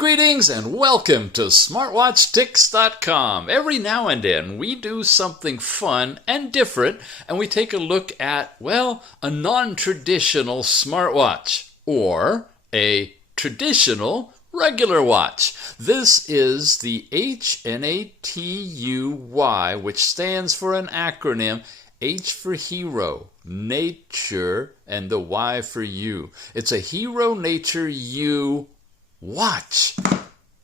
Greetings and welcome to SmartWatchTicks.com. Every now and then we do something fun and different and we take a look at, well, a non-traditional smartwatch or a traditional regular watch. This is the HNATUY, which stands for an acronym H for hero, nature, and the Y for you. It's a Hero Nature U watch,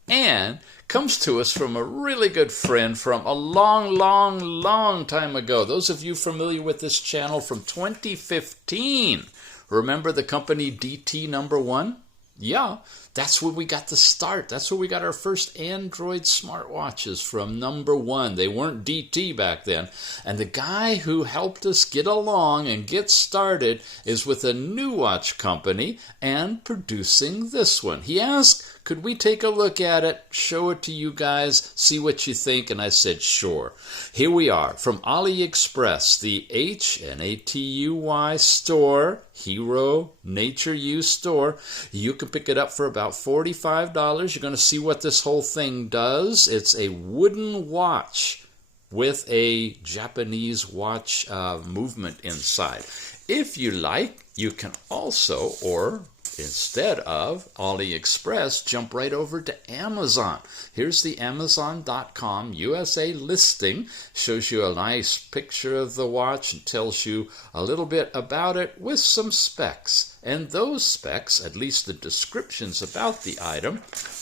and comes to us from a really good friend from a long time ago. Those of you familiar with this channel from 2015, remember the company DT number 1? Yeah, that's where we got the start. That's where we got our first Android smartwatches from, number 1. They weren't DT back then. And the guy who helped us get along and get started is with a new watch company and producing this one. He asked, could we take a look at it, show it to you guys, see what you think? And I said, sure. Here we are from AliExpress, the HNATUY store, Hero Nature U store. You can pick it up for about $45. You're going to see what this whole thing does. It's a wooden watch with a Japanese watch movement inside. If you like, you can also, or instead of AliExpress, jump right over to Amazon. Here's the Amazon.com USA listing. Shows you a nice picture of the watch and tells you a little bit about it with some specs. And those specs, at least the descriptions about the item,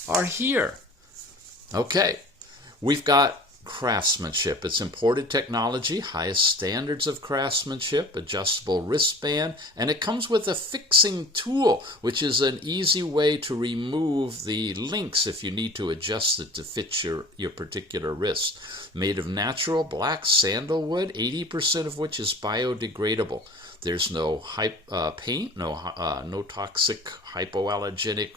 are here. Okay, we've got craftsmanship. It's imported technology, highest standards of craftsmanship, adjustable wristband, and it comes with a fixing tool, which is an easy way to remove the links if you need to adjust it to fit your particular wrist. Made of natural black sandalwood, 80% of which is biodegradable. There's no paint, no toxic hypoallergenic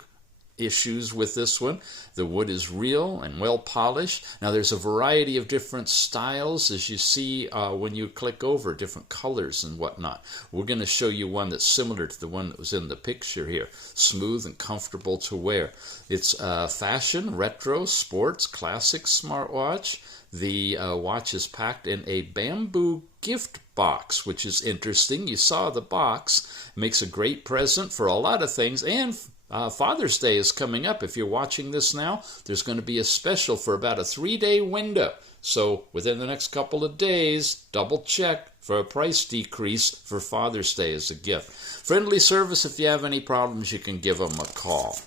issues with this one. The wood is real and well polished. Now there's a variety of different styles, as you see when you click over, different colors and whatnot. We're going to show you one that's similar to the one that was in the picture here. Smooth and comfortable to wear. It's fashion, retro, sports, classic smartwatch. The watch is packed in a bamboo gift box, which is interesting. You saw the box. Makes a great present for a lot of things, and Father's Day is coming up. If you're watching this now, there's going to be a special for about a 3-day window. So within the next couple of days, double check for a price decrease for Father's Day as a gift. Friendly service. If you have any problems, you can give them a call.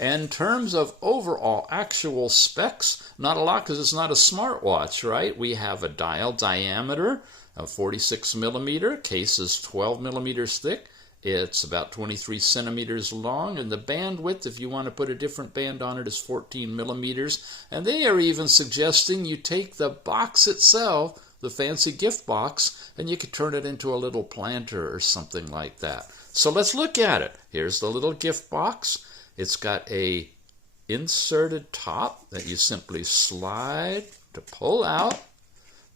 In terms of overall actual specs, not a lot because it's not a smartwatch, right? We have a dial diameter of 46 millimeter. Case is 12 millimeters thick. It's about 23 centimeters long, and the bandwidth, if you want to put a different band on it, is 14 millimeters. And they are even suggesting you take the box itself, the fancy gift box, and you could turn it into a little planter or something like that. So let's look at it. Here's the little gift box. It's got a inserted top that you simply slide to pull out.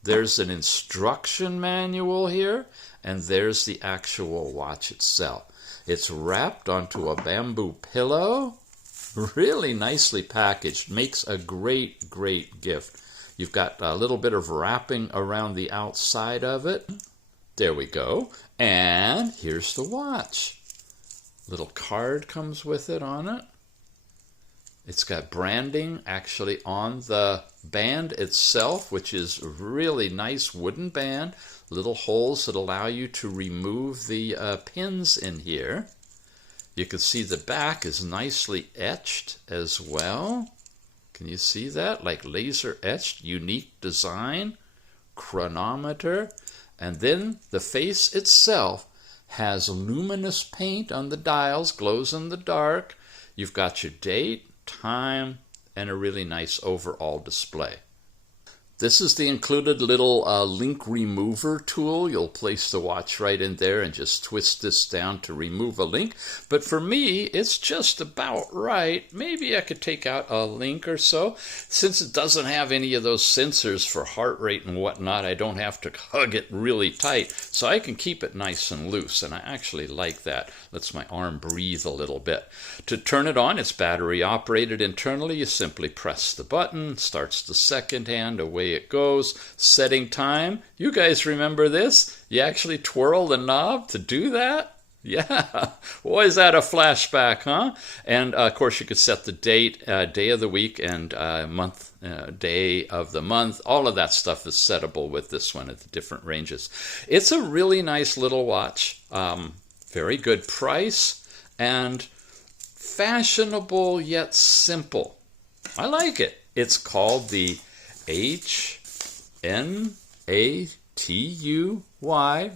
There's an instruction manual here, and there's the actual watch itself. It's wrapped onto a bamboo pillow, really nicely packaged. Makes a great gift. You've got a little bit of wrapping around the outside of it. There we go. And here's the watch. Little card comes with it on it. It's got branding actually on the band itself, which is really nice wooden band. Little holes that allow you to remove the pins in here. You can see the back is nicely etched as well. Can you see that? Like laser etched, unique design, chronometer. And then the face itself has luminous paint on the dials, glows in the dark. You've got your date, time, and a really nice overall display. This is the included little link remover tool. You'll place the watch right in there and just twist this down to remove a link. But for me, it's just about right. Maybe I could take out a link or so. Since it doesn't have any of those sensors for heart rate and whatnot, I don't have to hug it really tight. So I can keep it nice and loose, and I actually like that. Lets my arm breathe a little bit. To turn it on, it's battery operated internally. You simply press the button, starts the second hand, away it goes. Setting time. You guys remember this? You actually twirl the knob to do that? Yeah. Boy, is that a flashback, huh? And of course, you could set the date, day of the week, and month, day of the month. All of that stuff is settable with this one at the different ranges. It's a really nice little watch. Very good price and fashionable yet simple. I like it. It's called the HNATUY,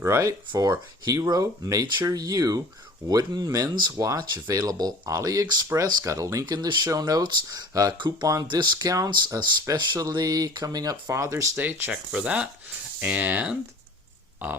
right? For Hero Nature U wooden men's watch, available AliExpress. Got a link in the show notes. Coupon discounts, especially coming up Father's Day. Check for that. And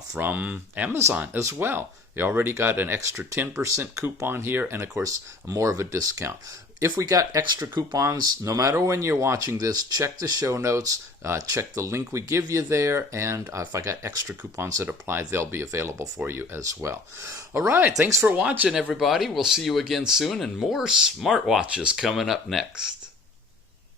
from Amazon as well. You already got an extra 10% coupon here, and of course, more of a discount. If we got extra coupons, no matter when you're watching this, check the show notes, check the link we give you there, and if I got extra coupons that apply, they'll be available for you as well. All right, thanks for watching, everybody. We'll see you again soon, and more smartwatches coming up next.